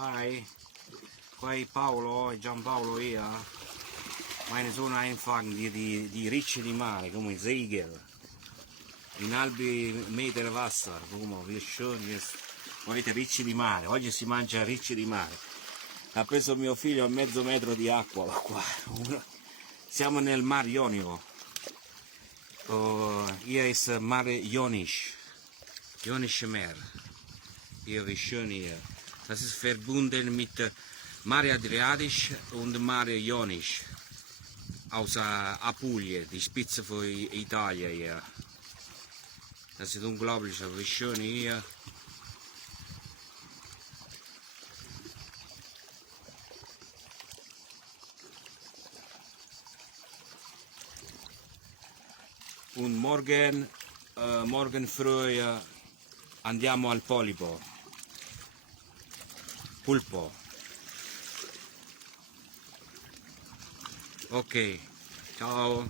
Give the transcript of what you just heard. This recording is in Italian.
Hi, qua è Paolo e Giampaolo hier. Meine Sohn einfangen die Ricci di mare, come Segel. In albi Meter Wasser, come wie schön ist. Volete ricci di mare, oggi si mangia ricci di mare. Ha preso mio figlio a mezzo metro di acqua qua. Siamo nel Mar Ionio. Hier ist Mare Ionisch. Ionische Meer. Hier, wie schön hier. Das ist verbunden mit Mare Adriatisch und Mare Ionisch. Aus Apulie, die Spitze von Italien hier. Das ist unglaublich, wie schön hier. Und morgen früh andiamo al Pulpo. Ok, ciao.